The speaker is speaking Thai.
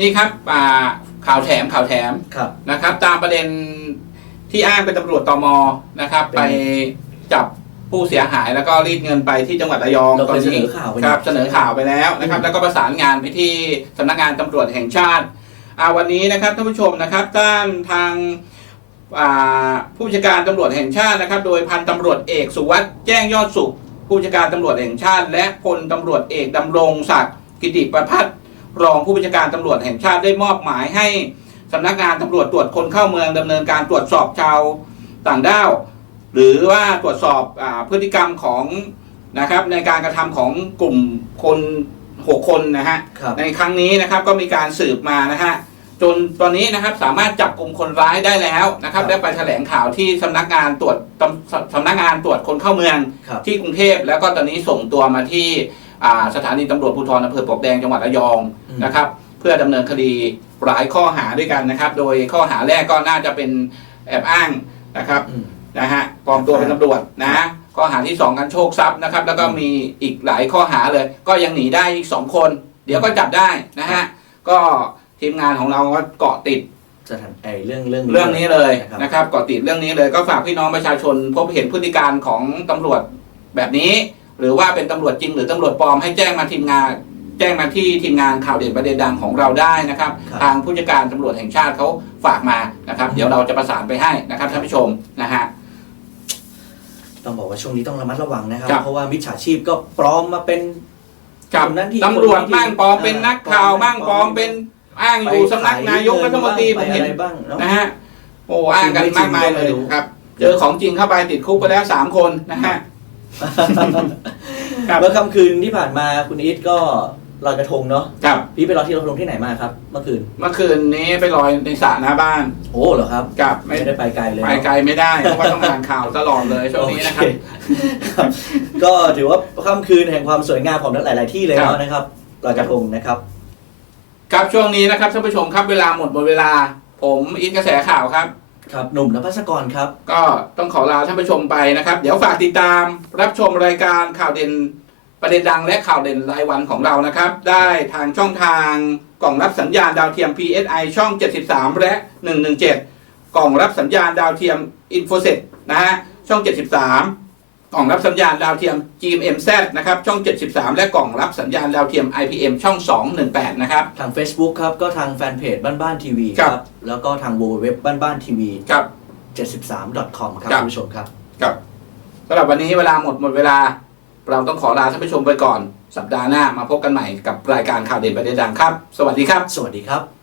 นี่ครับอ่าข่าวแถมข่าวแถมครับ นะครับ ตามประเด็นที่อ้างเป็นตำรวจตมนะครับ เป็น ไปจับผู้เสียหายแล้วก็รีดเงินไปที่จังหวัดระยองเราเคยตเสนอข่าวไปครับนะเสนอข่าวไปแล้วนะครับอืมแล้วก็ประสานงานไปที่สำนักงานตำรวจแห่งชาติอ่าวันนี้นะครับท่านผู้ชมนะครับด้านทางอ่าผู้บัญชาการตำรวจแห่งชาตินะครับ โดยพันตำรวจเอกสุวัสด์แจ้งยอดสุข ผู้บัญชาการตำรวจแห่งชาติ และพลตำรวจเอกดำรงศักดิ์กิติประพัฒน์ รองผู้บัญชาการตำรวจแห่งชาติได้มอบหมายให้สำนักงานตำรวจตรวจคนเข้าเมืองดำเนินการตรวจสอบชาวต่างด้าว หรือว่าตรวจสอบอาพฤติกรรมของนะครับในการกระทำของกลุ่มคนหกคนนะฮะครับในครั้งนี้นะครับก็มีการสืบมานะฮะจนตอนนี้นะครับสามารถจับกลุ่มคนร้ายได้แล้วนะครับครับได้ไปแถลงข่าวที่สำนักงานตรวจตำสสำนักงานตรวจคนเข้าเมืองครับที่กรุงเทพแล้วก็ตอนนี้ส่งตัวมาที่อ่า สถานีตำรวจภูธรอำเภอปลวกแดงจังหวัดระยองอืมนะครับ เพื่อดำเนินคดีหลายข้อหาด้วยกันนะครับ โดยข้อหาแรกก็น่าจะเป็นแอบอ้างนะครับอืมนะฮะปลอมตัวเป็นตำรวจนะข้อหาที่สองการโชคทรัพย์นะครับ แล้วก็มีอีกหลายข้อหาเลย ก็ยังหนีได้อีกสองคน เดี๋ยวก็จับได้นะฮะก็ทีมงานของเราก็เกาะติดสถานไอเรื่องเรื่องเรื่องนี้เลยนะครับนะครับเกาะติดเรื่องนี้เลยก็ฝากพี่น้องประชาชนพบเห็นพฤติการของตำรวจแบบนี้ หรือว่าเป็นตำรวจจริงหรือตำรวจปลอมให้แจ้งมาทีมงาน แจ้งมาที่ทีมงานข่าวเด่นประเด็นดังของเราได้นะครับ ครับ ทางผู้จัดการตำรวจแห่งชาติเขาฝากมานะครับ เดี๋ยวเราจะประสานไปให้นะครับท่านผู้ชมนะฮะ ต้องบอกว่าช่วงนี้ต้องระมัดระวังนะครับ ครับ เพราะว่ามิจฉาชีพก็ปลอมมาเป็น กับคนนั้นที่ตำรวจคนนี้ที่บ้างปลอมเป็นนักข่าวอ่าบ้างปลอมเป็นอ้างอยู่สำนักนายกรัฐมนตรีผมไปเห็น อะไรบ้างเนาะ นะฮะโอ้อ้างกันมากมายเลยครับ เจอของจริงเข้าไปติดคุกไปแล้วสามคนนะฮะ ครับ เมื่อค่ำคืนที่ผ่านมาคุณอีทก็ลอยกระทงเนาะครับพี่ไปลอยที่ลอยกระทงที่ไหนมาครับ เมื่อคืนเมื่อคืนนี้ไปลอยในสระหน้าบ้านโอ้เหรอครับกับไม่ไม่ได้ไปไกลเลยไปเนอะไกลไม่ได้เพราะว่าต้องอ่านข่าวตลอดเลยช่วงนี้นะครับ โอเครับ ก็ถือว่าค่ำคืนแห่งความสวยงามของหลาย ๆ ที่เลยครับเนาะนะครับลอยกระทงนะครับ ครับช่วงนี้นะครับท่านผู้ชมครับเวลาหมดหมดเวลา ผมอินกระแสข่าวครับ ครับหนุ่มนภัสกรครับ ก็ต้องขอลาท่านผู้ชมไปนะครับ เดี๋ยวฝากติดตามรับชมรายการข่าวเด่นประเด็นดังและข่าวเด่นรายวันของเรานะครับ ได้ทางช่องทางกล่องรับสัญญาณดาวเทียม PSI ช่อง 73 และ 117 กล่องรับสัญญาณดาวเทียม i n f o s e t นะฮะช่อง 73 ล่องรับสัญญาณดาวเทียม GMMZ นะครับช่อง 73 และกล่องรับสัญญาณดาวเทียม IPM ช่อง 218 นะครับ ทาง Facebook ครับ ก็ทางแฟนเพจบ้านบ้านทีวีครับครับแล้วก็ทาง w w w บ้านบ้านทีวี ครับ 73.com ครับครับ คุณผู้ชมครับ ครับสำหรับวันนี้เวลาหมดหมดเวลา เราต้องขอลาท่านผู้ชมไปก่อน สัปดาห์หน้ามาพบกันใหม่กับรายการข่าวเด่นประเด็นดังครับ สวัสดีครับ สวัสดีครับ